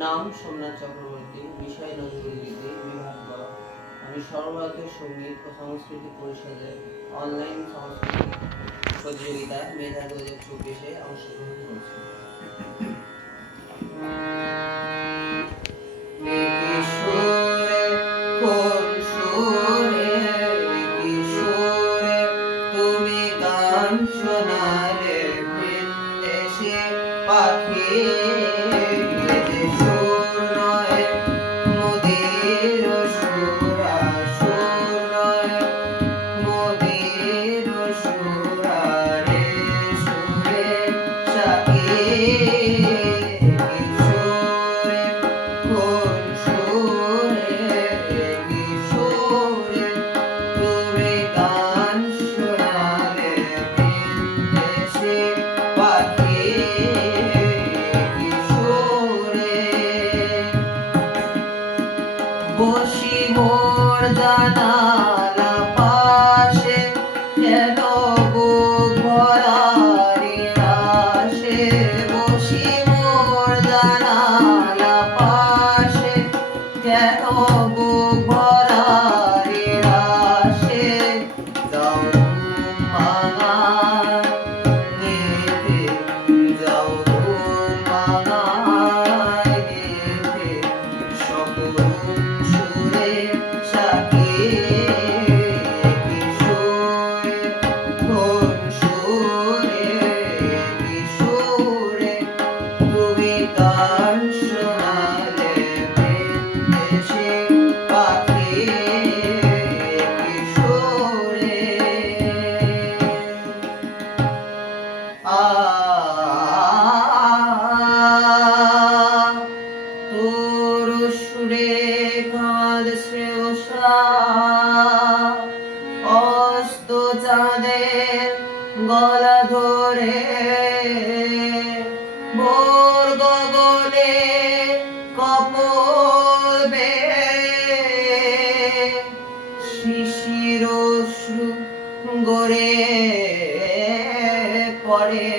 নাম সোমনাথ চক্রবর্তী, বিষয় নজরুলগীতি, বিভাগ গ। আমি সর্বভারতীয় সঙ্গীত ও সংস্কৃতি পরিষদের অনলাইন সাংস্কৃতিক প্রতিযোগিতা মেধা 2024-এ অংশগ্রহণ করছি। তুমি গান শোনালে ভিনদেশে পাখি, যে সুর নয় মোদের সুর, সুর নয় মোদের সুর, রে সুরে সাকি কিশোরে, কোন সুরে কিশোরে তুমি গান শোনালে ভিনদেশে পাখি, কিশোরে বসি মোর জানালা পাশে, কেন বুক ভরা নিরাশে, বসি মোর জানালা পাশে, কেন বুক ভরা নিরাশে, যাও ঘুম ভাঙায় গেঁথে, যাও ঘুম ভাঙায় গেঁথে, সকল সুরে সাকি কিশোরে, কোন সুরে কিশোরে তুমি গান শোনালে ভিনদেশে পাখি, কিশোরে তোর সুরে কাঁদছে উষা, অস্ত চাঁদের গলা ধরে, ভোর গগনে কপল বেয়ে শিশির অশ্রু গড়ে পড়ে,